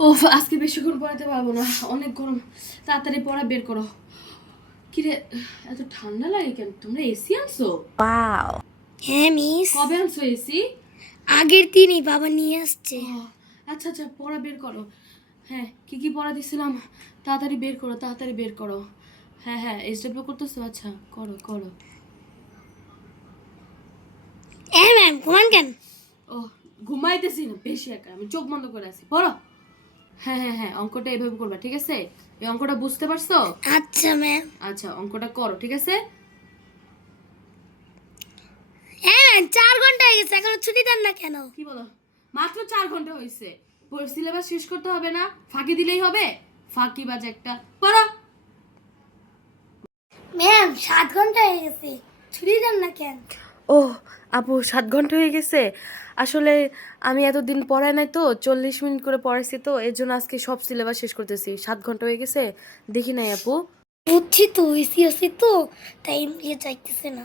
ও আজকে বেশিক্ষণ পড়াতে পারবো না, অনেক গরম। তাড়াতাড়ি পড়া বের করো। কিরে এত ঠান্ডা লাগে কেন? তোমরা এসি আনছো? হ্যাঁ মিস, কবে আনছো এসি? আগের দিনই বাবা নিয়ে আসছে। আচ্ছা আচ্ছা, পড়া বের করো। হ্যাঁ, কি কি পড়া দিছিলাম? তাড়াতাড়ি বের করো, তাড়াতাড়ি বের করো। হ্যাঁ হ্যাঁ, এইচডব্লিউ করতেছো? আচ্ছা করো করো। হ্যাঁ ম্যাম, ঘুমান কেন? ও ঘুমাইতেছি না, বেশি একা, আমি চোখ বন্ধ করে আছি, পড়ো। হ্যাঁ হ্যাঁ হ্যাঁ, অঙ্কটা এভাবে করবা, ঠিক আছে? এই অঙ্কটা বুঝতে পারছো? আচ্ছা ম্যাম। আচ্ছা, অঙ্কটা করো, ঠিক আছে? হ্যাঁ ম্যাম, 4 ঘন্টা হয়ে গেছে, এখনো ছুটি দেন না কেন? কি বলো? মাত্র 4 ঘন্টা হয়েছে, সিলেবাস শেষ করতে হবে না? ফাঁকি দিলেই হবে? ফাঁকি বাজ একটা, পড়ো। ম্যাম 7 ঘন্টা হয়ে গেছে, ছুটি দেন না কেন? ও আপু, 7 ঘন্টা হয়ে গেছে। আসলে আমি এতদিন পড়াই নাই তো, 40 মিনিট করে পড়াইছি তো, এর জন্য আজকে সব সিলেবাস শেষ করতেছি। 7 ঘন্টা হয়ে গেছে, দেখি নাই আপু। বুঝছি তো, এসি আছে তো, তাই চাইতেছে না।